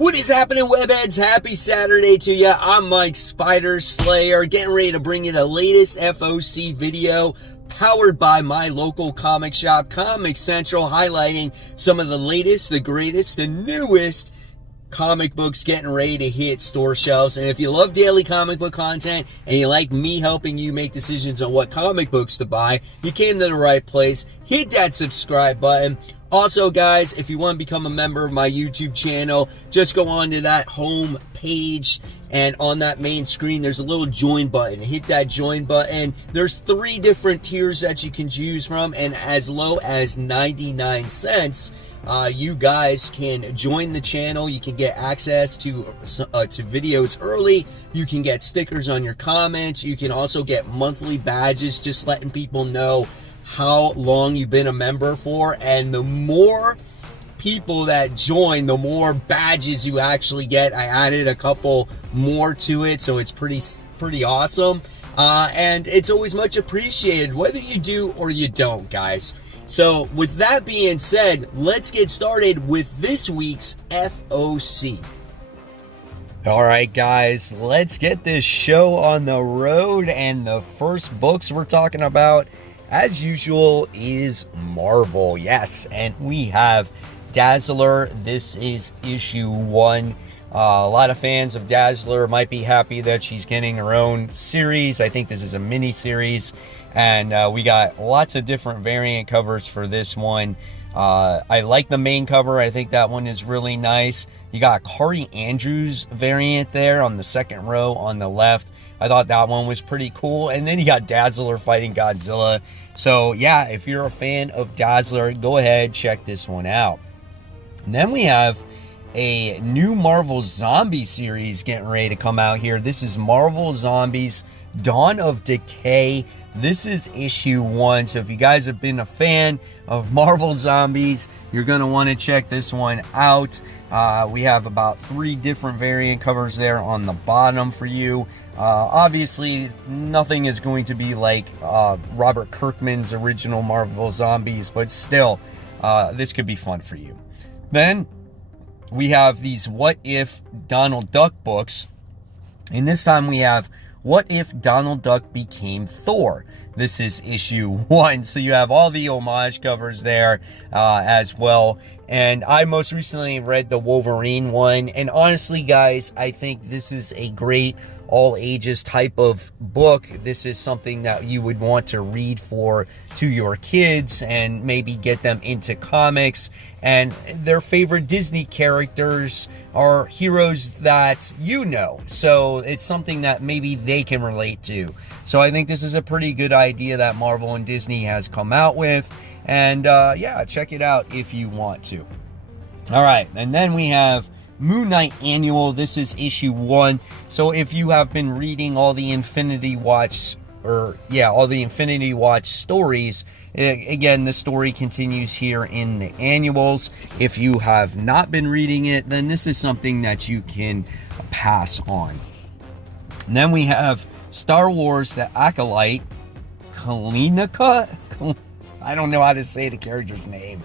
What is happening, webheads? Happy Saturday to ya. I'm Mike Spider Slayer, getting ready to bring you the latest FOC video powered by my local comic shop, Comic Central, highlighting some of the latest, the greatest, the newest comic books getting ready to hit store shelves. And if you love daily comic book content and you like me helping you make decisions on what comic books to buy, you came to the right place. Hit that subscribe button. Also, guys, if you want to become a member of my YouTube channel, just go on to that home page, and on that main screen, there's a little join button. Hit that join button. There's 3 different tiers that you can choose from, and as low as 99 cents, you guys can join the channel. You can get access to videos early. You can get stickers on your comments. You can also get monthly badges, just letting people know how long you've been a member for. And the more people that join, the more badges you actually get. I added a couple more to it, so it's pretty awesome. And it's always much appreciated, whether you do or you don't, guys. So with that being said, let's get started with this week's FOC. All right, guys, let's get this show on the road. And the first books we're talking about, as usual, is Marvel. Yes, and we have Dazzler. This is issue 1. A lot of fans of Dazzler might be happy that she's getting her own series. I think this is a mini series, and we got lots of different variant covers for this one. I like the main cover. I think that one is really nice. You got Kari Andrews variant there on the second row on the left. I thought that one was pretty cool. And then you got Dazzler fighting Godzilla. So yeah, if you're a fan of Dazzler, go ahead, check this one out. And then we have a new Marvel Zombie series getting ready to come out here. This is Marvel Zombies Dawn of Decay. This is issue 1. So if you guys have been a fan of Marvel Zombies, you're going to want to check this one out. We have about 3 different variant covers there on the bottom for you. Obviously, nothing is going to be like Robert Kirkman's original Marvel Zombies, but still, this could be fun for you. Then we have these What If Donald Duck books, and this time we have What If Donald Duck Became Thor. This is issue 1, so you have all the homage covers there as well. And I most recently read the Wolverine one, and honestly, guys, I think this is a great all ages type of book. This is something that you would want to read to your kids and maybe get them into comics. And their favorite Disney characters are heroes that you know, so it's something that maybe they can relate to. So I think this is a pretty good idea that Marvel and Disney has come out with. And yeah, check it out if you want to. All right, and then we have Moon Knight Annual. This is issue 1. So if you have been reading all the Infinity Watch stories, again, the story continues here in the annuals. If you have not been reading it, then this is something that you can pass on. And then we have Star Wars The Acolyte, Kalinika. I don't know how to say the character's name.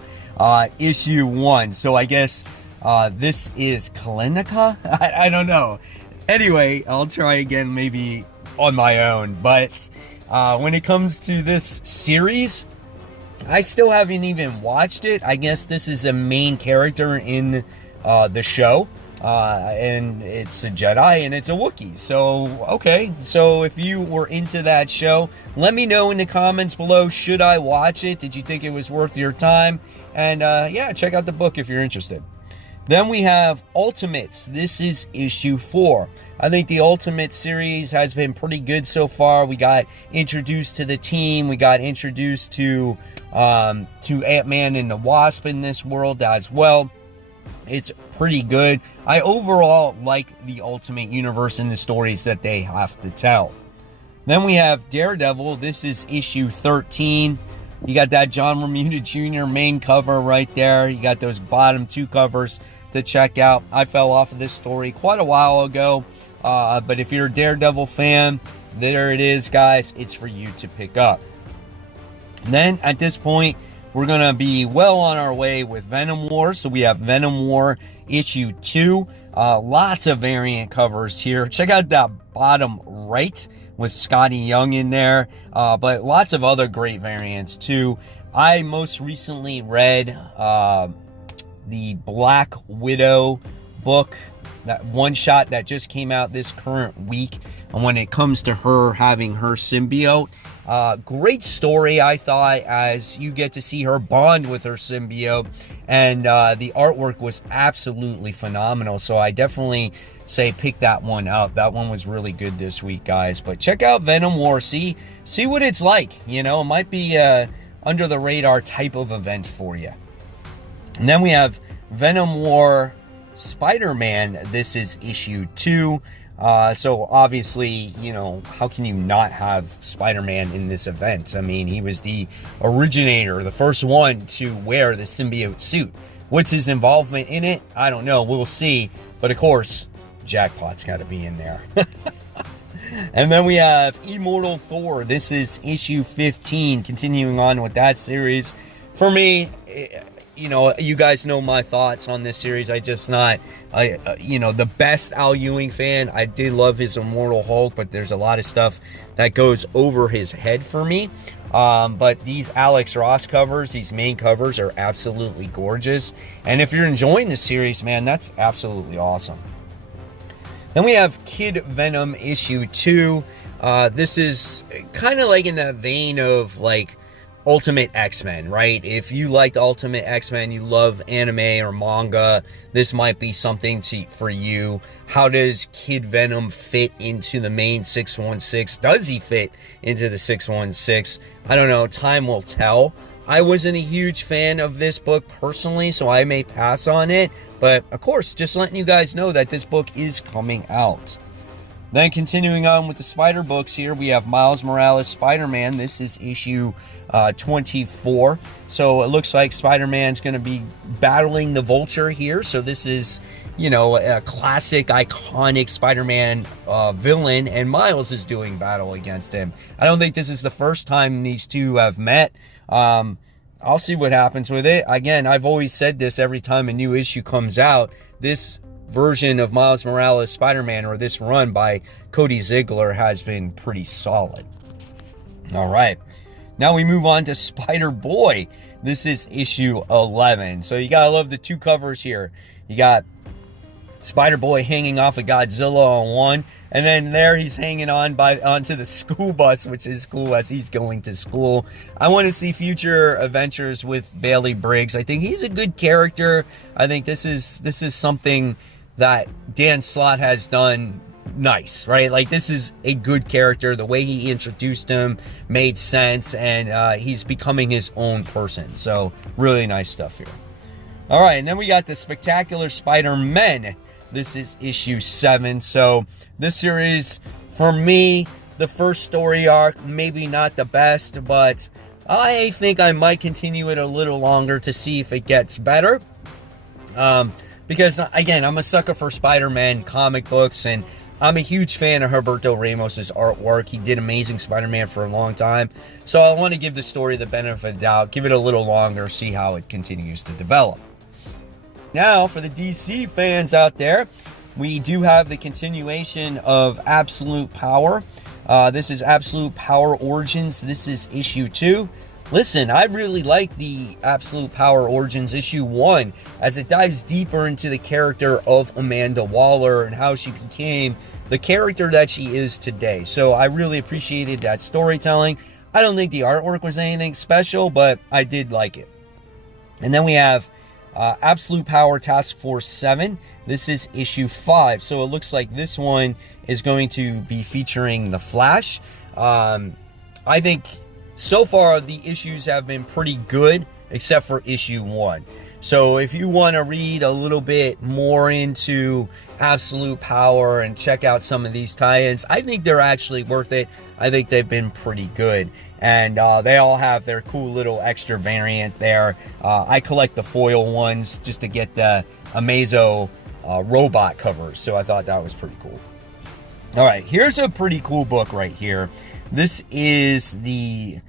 Issue 1. So I guess this is Kalinika? I don't know. Anyway, I'll try again maybe on my own. But when it comes to this series, I still haven't even watched it. I guess this is a main character in the show. And it's a Jedi and it's a Wookiee. So, okay. So if you were into that show, let me know in the comments below. Should I watch it? Did you think it was worth your time? And yeah, check out the book if you're interested. Then we have Ultimates. This is issue 4. I think the Ultimate series has been pretty good so far. We got introduced to the team. We got introduced to Ant-Man and the Wasp in this world as well. It's pretty good. I overall like the Ultimate Universe and the stories that they have to tell. Then we have Daredevil. This is issue 13. You got that John Romita Jr. main cover right there. You got those bottom 2 covers to check out. I fell off of this story quite a while ago. But if you're a Daredevil fan, there it is, guys. It's for you to pick up. And then at this point, we're going to be well on our way with Venom War. So we have Venom War issue 2. Lots of variant covers here. Check out that bottom right with Scotty Young in there, but lots of other great variants too. I most recently read the Black Widow book, that one shot that just came out this current week, and when it comes to her having her symbiote, great story, I thought, as you get to see her bond with her symbiote, and the artwork was absolutely phenomenal. So I definitely say pick that one up. That one was really good this week, guys. But check out Venom War. See what it's like. You know, it might be under the radar type of event for you. And then we have Venom War SpiderMan. This is issue 2. So obviously, you know, how can you not have Spider-Man in this event? I mean, he was the originator, the first one to wear the symbiote suit. What's his involvement in it? I don't know. We'll see. But of course, Jackpot's got to be in there. And then we have Immortal Thor. This is issue 15, continuing on with that series. For me, you know, you guys know my thoughts on this series. I just not, you know, the best Al Ewing fan. I did love his Immortal Hulk, but there's a lot of stuff that goes over his head for me. But these Alex Ross covers, these main covers, are absolutely gorgeous. And if you're enjoying the series, man, that's absolutely awesome. Then we have Kid Venom issue 2. This is kind of like in the vein of like Ultimate X-Men, right? If you liked Ultimate X-Men, you love anime or manga, this might be something for you. How does Kid Venom fit into the main 616? Does he fit into the 616? I don't know. Time will tell. I wasn't a huge fan of this book personally, so I may pass on it. But, of course, just letting you guys know that this book is coming out. Then continuing on with the Spider books here, we have Miles Morales Spider-Man. This is issue 24. So it looks like Spider-Man's going to be battling the Vulture here. So this is, you know, a classic, iconic Spider-Man villain, and Miles is doing battle against him. I don't think this is the first time these two have met. I'll see what happens with it. Again, I've always said this every time a new issue comes out. This version of Miles Morales Spider-Man, or this run by Cody Ziegler, has been pretty solid. All right. Now we move on to Spider-Boy. This is issue 11. So you gotta love the two covers here. You got Spider-Boy hanging off of Godzilla on one, and then there he's hanging onto the school bus, which is cool as he's going to school. I want to see future adventures with Bailey Briggs. I think he's a good character. I think this is something that Dan Slott has done nice, right? Like, this is a good character. The way he introduced him made sense, and he's becoming his own person. So really nice stuff here. All right, and then we got the Spectacular Spider-Men. This is issue 7. So this series, for me, the first story arc, maybe not the best, but I think I might continue it a little longer to see if it gets better. Because, again, I'm a sucker for Spider-Man comic books, and I'm a huge fan of Humberto Ramos's artwork. He did Amazing Spider-Man for a long time. So I want to give the story the benefit of the doubt, give it a little longer, see how it continues to develop. Now, for the DC fans out there, we do have the continuation of Absolute Power. This is Absolute Power Origins. This is issue 2. Listen, I really like the Absolute Power Origins issue 1, as it dives deeper into the character of Amanda Waller and how she became the character that she is today. So I really appreciated that storytelling. I don't think the artwork was anything special, but I did like it. And then we have Absolute Power Task Force 7. This is issue 5. So it looks like this one is going to be featuring the Flash. I think so far the issues have been pretty good, except for issue 1. So if you want to read a little bit more into Absolute Power and check out some of these tie-ins, I think they're actually worth it. I think they've been pretty good. And they all have their cool little extra variant there. I collect the foil ones just to get the Amazo robot covers. So I thought that was pretty cool. All right, here's a pretty cool book right here. This is the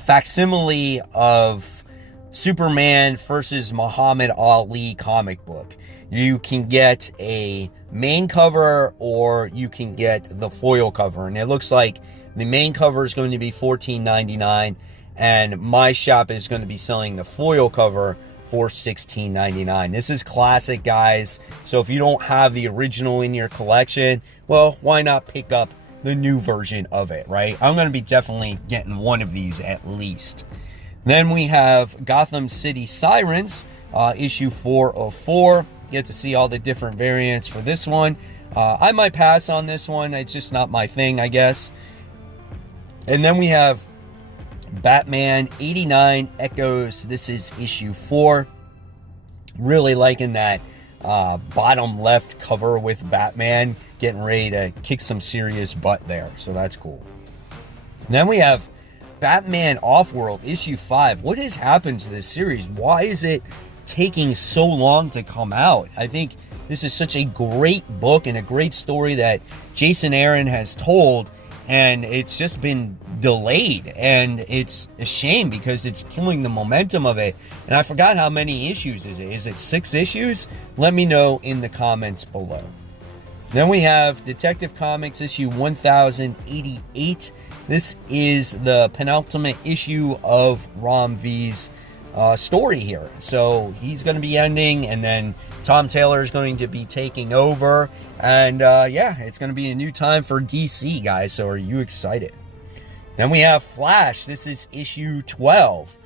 facsimile of Superman versus Muhammad Ali comic book. You can get a main cover or you can get the foil cover. And it looks like the main cover is going to be $14.99 and my shop is going to be selling the foil cover for $16.99. This is classic, guys. So if you don't have the original in your collection, well, why not pick up the new version of it, right? I'm going to be definitely getting one of these at least. Then we have Gotham City Sirens, issue 404. Get to see all the different variants for this one. I might pass on this one. It's just not my thing, I guess. And then we have Batman 89 Echoes. This is issue 4. Really liking that bottom left cover with Batman getting ready to kick some serious butt there. So that's cool. And then we have Batman Offworld issue 5. What has happened to this series? Why is it taking so long to come out? I think this is such a great book and a great story that Jason Aaron has told, and it's just been delayed, and it's a shame because it's killing the momentum of it. And I forgot how many issues is it. Is it 6 issues? Let me know in the comments below. Then we have Detective Comics issue 1088. This is the penultimate issue of Ram V's story here. So he's going to be ending, and then Tom Taylor is going to be taking over. And yeah, it's going to be a new time for DC, guys. So are you excited? Then we have Flash. This is issue 12.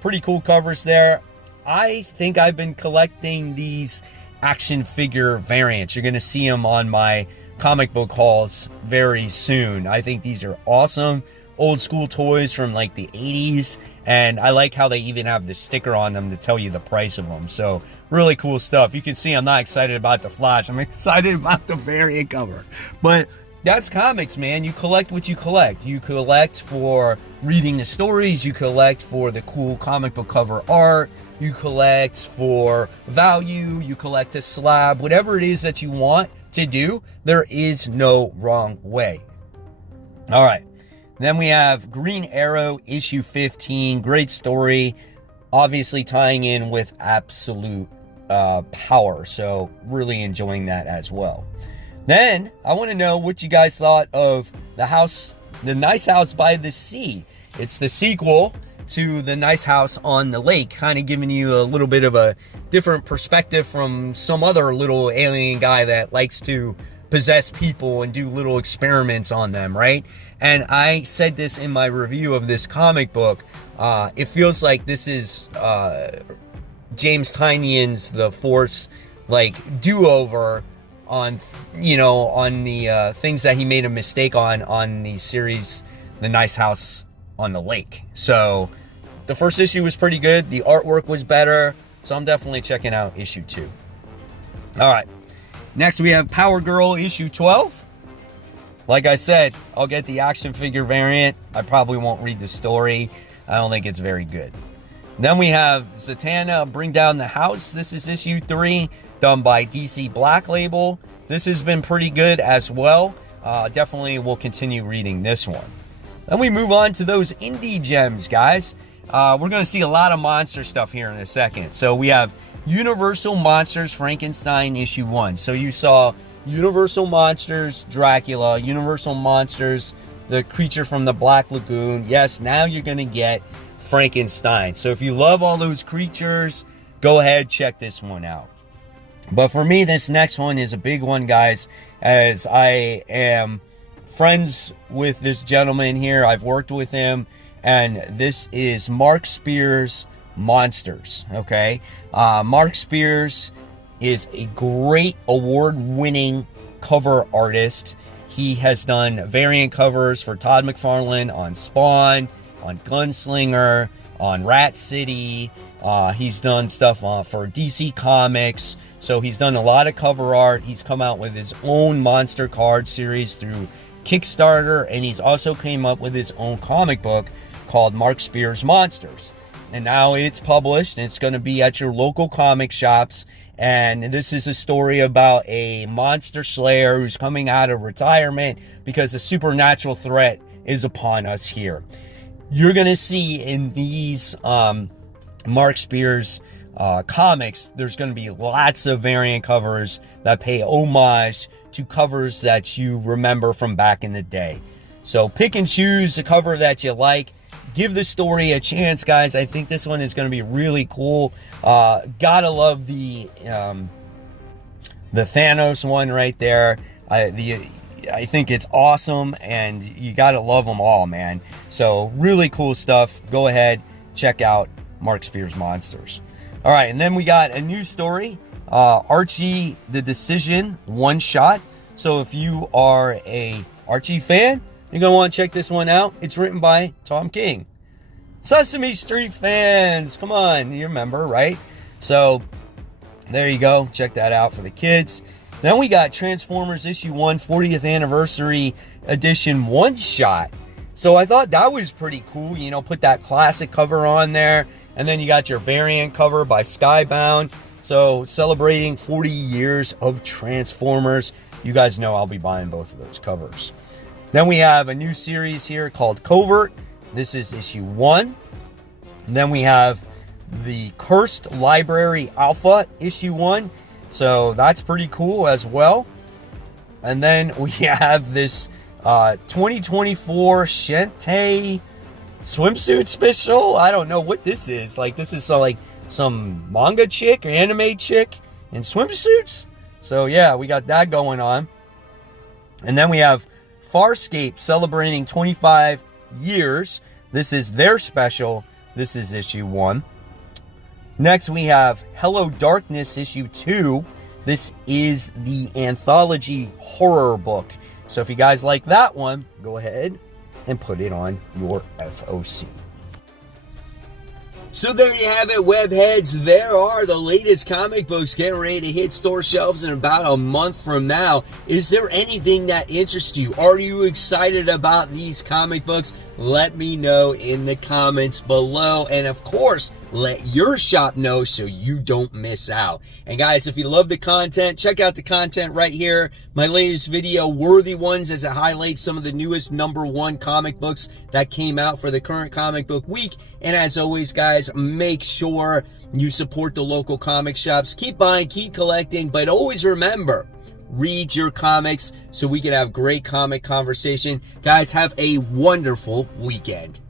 Pretty cool covers there. I think I've been collecting these action figure variants. You're going to see them on my comic book hauls very soon. I think these are awesome. Old school toys from like the 80s. And I like how they even have the sticker on them to tell you the price of them. So really cool stuff. You can see I'm not excited about the Flash. I'm excited about the variant cover. But that's comics, man. You collect what you collect. You collect for reading the stories. You collect for the cool comic book cover art. You collect for value. You collect a slab. Whatever it is that you want to do, there is no wrong way. All right. Then we have Green Arrow issue 15. Great story. Obviously tying in with Absolute Power. So really enjoying that as well. Then I want to know what you guys thought of The Nice House by the Sea. It's the sequel to The Nice House on the Lake, kind of giving you a little bit of a different perspective from some other little alien guy that likes to possess people and do little experiments on them, right? And I said this in my review of this comic book. It feels like this is James Tynion's The Force, like, do-over on, you know, on the things that he made a mistake on the series The Nice House on the Lake. So the first issue was pretty good. The artwork was better. So I'm definitely checking out issue 2. All right. Next we have Power Girl issue 12. Like I said, I'll get the action figure variant. I probably won't read the story. I don't think it's very good. Then we have Zatana Bring Down the House. This is issue 3, done by DC Black Label. This has been pretty good as well. Definitely will continue reading this one. Then we move on to those indie gems, guys. We're going to see a lot of monster stuff here in a second. So we have Universal Monsters Frankenstein issue 1. So you saw Universal Monsters Dracula, Universal Monsters the creature from the Black Lagoon. Yes, now you're going to get Frankenstein. So if you love all those creatures, go ahead, check this one out. But for me, this next one is a big one, guys, as I am friends with this gentleman here. I've worked with him, and this is Mark Spears' Monsters, okay? Mark Spears is a great award-winning cover artist. He has done variant covers for Todd McFarlane on Spawn, on Gunslinger, on Rat City. He's done stuff for DC Comics. So he's done a lot of cover art. He's come out with his own monster card series through Kickstarter, and he's also came up with his own comic book called Mark Spears Monsters. And now it's published, and it's going to be at your local comic shops. And this is a story about a monster slayer who's coming out of retirement because a supernatural threat is upon us here. You're going to see in these Mark Spears comics, there's going to be lots of variant covers that pay homage to covers that you remember from back in the day. So pick and choose a cover that you like. Give the story a chance, guys. I think this one is going to be really cool. Gotta love the Thanos one right there. I think it's awesome, and you gotta love them all, man. So really cool stuff. Go ahead, check out Mark Spears Monsters. All right, and then we got a new story, Archie The Decision one shot. So if you are a Archie fan, you're gonna want to check this one out. It's written by Tom King. Sesame Street fans, come on, you remember, right? So there you go. Check that out for the kids. Then we got Transformers issue 1 40th anniversary edition one shot. So I thought that was pretty cool. You know, put that classic cover on there, and then you got your variant cover by Skybound. So celebrating 40 years of Transformers. You guys know I'll be buying both of those covers. Then we have a new series here called Covert. This is issue 1. And then we have the Cursed Library Alpha issue 1. So that's pretty cool as well. And then we have this 2024 Shante Swimsuit special. I don't know what this is. Like, this is some manga chick or anime chick in swimsuits. So yeah, we got that going on. And then we have Farscape celebrating 25 years. This is their special. This is issue 1. Next we have Hello Darkness issue 2. This is the anthology horror book. So if you guys like that one, go ahead and put it on your FOC. So there you have it, webheads. There are the latest comic books getting ready to hit store shelves in about a month from now. Is there anything that interests you? Are you excited about these comic books? Let me know in the comments below. And of course, let your shop know so you don't miss out. And guys, if you love the content, check out the content right here. My latest video, Worthy Ones, as it highlights some of the newest #1 comic books that came out for the current comic book week. And as always, guys, make sure you support the local comic shops. Keep buying, keep collecting, but always remember, read your comics so we can have great comic conversation. Guys, have a wonderful weekend.